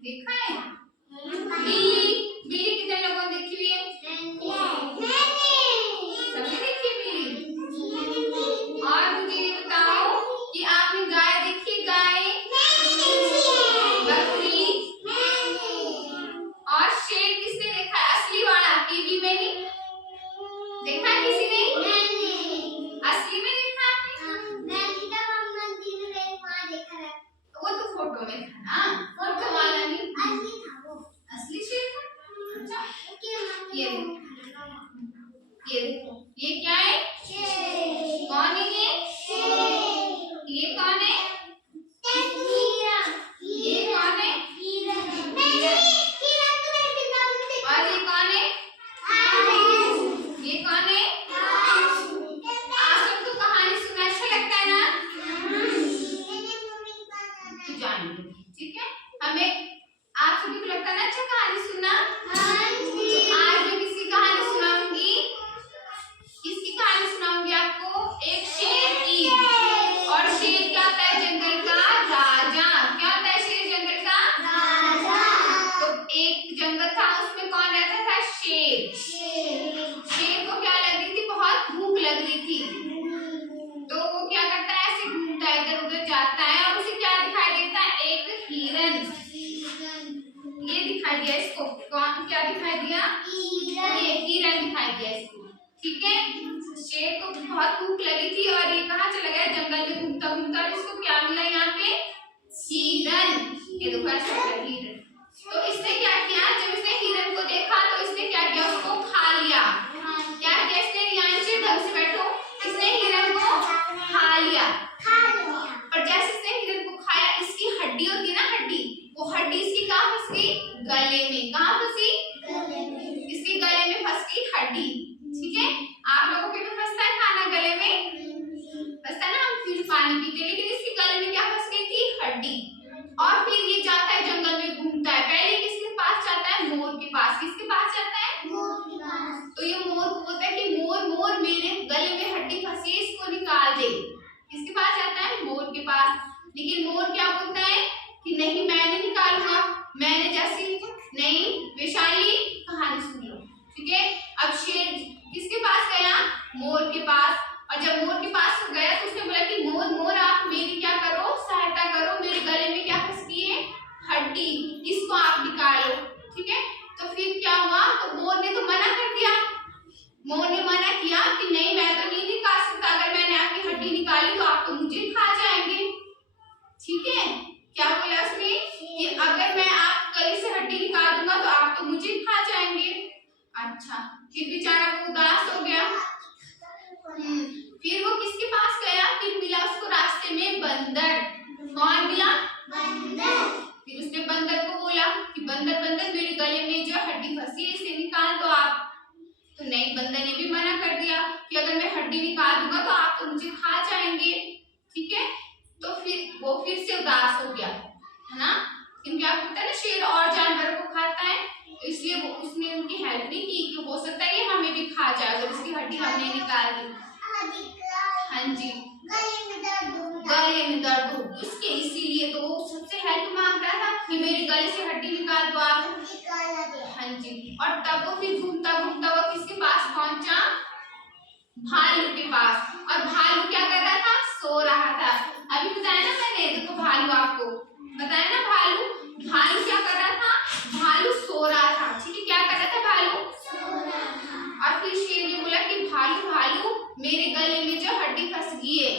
देखा है? बिल्ली, बिल्ली कितने लोगों ने देखी हुई है? सबने देखी है बिल्ली। और मुझे ये बताओ कि आपने गाय देखी? गाय, बकरी और शेर किसने देखा है? असली वाला, टीवी में नहीं देखा है किसी ने? असली में देखा आपने? वो तो फोटो में था ना, फोटो वाला नहीं, असली शेर था। अच्छा, ये देखो, ये क्या है? कौन है ये? ये कौन है? ये कौन है? और ये कौन है? ये कौन है? आप सबको कहानी सुनना अच्छा लगता है ना? तो जानिए, ठीक है? हमें आप सभी को लगता है ना अच्छा कहानी सुनना? आज मैं किसकी कहानी सुनाऊंगी? किसकी कहानी सुनाऊंगी आपको? एक शेर की। और शेर क्या होता है? जंगल का राजा। क्या होता है शेर? जंगल का राजा। तो एक जंगल था, उसमें कौन रहता था? शेर। शेर को क्या लग रही थी? बहुत भूख लग रही थी। तो वो क्या करता है? ऐसे घूमता है, इधर उधर जाता है और उसे क्या दिखाई देता है? एक हिरन। ये दिखाई दिया इसको। कौन क्या दिखाई दिया? ये हिरन दिखाई दिया इसको। ठीक है? शेर को बहुत भूख लगी थी और ये कहाँ चला गया? जंगल में घूमता घूमता और इसको क्या मिला यहाँ पे? हिरन। ये देखो ऐसा हिरन। तो इसने क्या किया? जब इसने हिरन को देखा तो इसने क्या किया? उसको खा लिया। क्या किया इसने? रियांशी ढंग से बैठो। इसने हिरन को खा लिया। और जैसे इसने हिरन को खाया, इसकी हड्डी होती है ना, हड्डी, वो हड्डी इसकी कहाँ फंस गई? गले में। कहाँ फंसी? इसके गले में फंस गई हड्डी। ठीक है? आप लोगों के भी फंसता है खाना गले में? फंसता है ना, हम फिर पानी पीते, लेकिन इसके गले में क्या फंस गई थी? हड्डी। और फिर ये जाता है जंगल में घूमता है। पहले किसके पास जाता है? मोर के पास। किसके पास जाता है? मोर के पास। तो ये मोर को बोलता है कि मोर मोर, मेरे गले में हड्डी फंसी है, इसको निकाल दे। किसके पास जाता है? मोर के पास। लेकिन मोर क्या बोलता है कि नहीं, मैं नहीं निकालूंगा। मैंने जैसी नहीं, वैशाली कहानी सुन लो। ठीक है? अब शेर किसके पास गया? मोर के पास। और जब मोर के पास गया तो उसने बोला कि मोर मोर, आप मेरी क्या करो? सहायता करो, मेरे गले में क्या फंस गई है? हड्डी, इसको आप निकालो। ठीक है? तो फिर क्या हुआ? तो मोर ने तो मना कर दिया। मोर ने मना किया कि नहीं, मैं तो नहीं निकाल सकता। अगर मैंने आपकी हड्डी निकाली तो आप तो मुझे खा जाएंगे। ठीक है? क्या बोला उसने? कि अगर मैं आप गले से हड्डी निकाल दूंगा तो आप तो मुझे खा जाएंगे। अच्छा, फिर बेचारा वो उदास हो गया। फिर वो किसके पास गया? फिर मिला उसको रास्ते में बंदर। कौन मिला? बंदर। फिर उसने बंदर को बोला कि बंदर बंदर, मेरे गले में जो हड्डी फंसी है, इसे निकाल दो आप। तो नहीं, बंदर ने भी मना कर दिया कि अगर मैं हड्डी निकाल दूंगा तो आप तो मुझे खा जाएंगे। ठीक है? तो फिर वो फिर से उदास हो गया, है ना? क्योंकि आपको पता है ना, शेर और जानवरों को खाता है, तो इसलिए वो उसने उनकी हेल्प नहीं की कि हो सकता है कि हमें भी खा जाए अगर उसकी हड्डी हमने निकाल दी। हाँ जी, गले में दर्द हो उसके, इसीलिए तो वो सबसे हेल्प मांग रहा था कि मेरे गले से हड्डी निकाल दो आप। हाँ जी। और तब वो फिर घूमता घूमता वो किसके पास पहुंचा? भालू के पास। और भालू क्या कर रहा था? सो रहा था। अभी बताया ना मैंने, देखो भालू आपको बताया ना, भालू क्या कर रहा था? भालू सो रहा था। ठीक है? क्या कर रहा था? भालू सो रहा था। और फिर शेर ने बोला कि भालू भालू, मेरे गले में जो हड्डी फंस गई है,